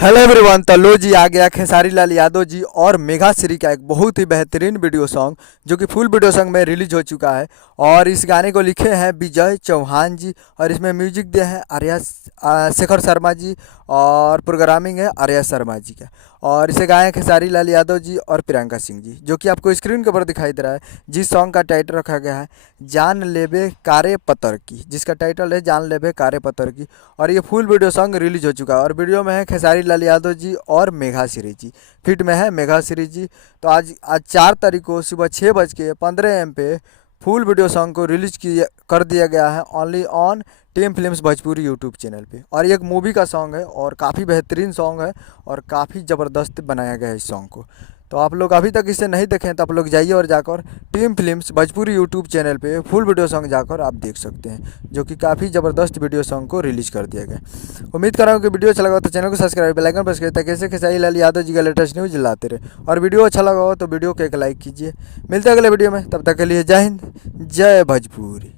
Hello everyone. तो लो जी आ गया खेसारी लाल यादव जी और मेघा श्री का एक बहुत ही बेहतरीन वीडियो सॉन्ग जो कि फुल वीडियो सॉन्ग में रिलीज हो चुका है। और इस गाने को लिखे हैं विजय चौहान जी और इसमें म्यूजिक दिए हैं शेखर शर्मा जी और प्रोग्रामिंग है आर्या शर्मा जी का। और इसे गाए हैं खेसारी लाल यादव जी और प्रियंका सिंह जी, जो कि आपको स्क्रीन के ऊपर दिखाई दे रहा है। जिस सॉन्ग का टाइटल रखा गया है जान लेबे कारे पतर की, जिसका टाइटल है जान लेबे कारे पतर की। और ये फुल वीडियो सॉन्ग रिलीज हो चुका है और वीडियो में है खेसारी लाल यादव जी और मेघा श्री जी, फिट में है मेघा श्री जी। तो आज आज 4 तारीख को सुबह 6:15 AM पे फुल वीडियो सॉन्ग को रिलीज किया कर दिया गया है only on team films Bhojpuri YouTube channel पे। और ये एक मूवी का सॉन्ग है और काफ़ी बेहतरीन सॉन्ग है और काफ़ी ज़बरदस्त बनाया गया है इस सॉन्ग को। तो आप लोग अभी तक इसे नहीं देखें तो आप लोग जाइए और जाकर team films Bhojpuri YouTube channel पे फुल वीडियो सॉन्ग जाकर आप देख सकते हैं, जो कि काफ़ी ज़बरदस्त वीडियो सॉन्ग को रिलीज़ कर दिया गया। उम्मीद कर रहा हूँ कि वीडियो अच्छा लगा हो तो चैनल को सब्सक्राइब बेल आइकन प्रेस करें ताकि ऐसे खेसारी लाल यादव जी का लेटेस्ट न्यूज़ लाते रहे। और वीडियो अच्छा लगा हो तो वीडियो को एक लाइक कीजिए। मिलते हैं अगले वीडियो में, तब तक के लिए जय हिंद जय भोजपुरी।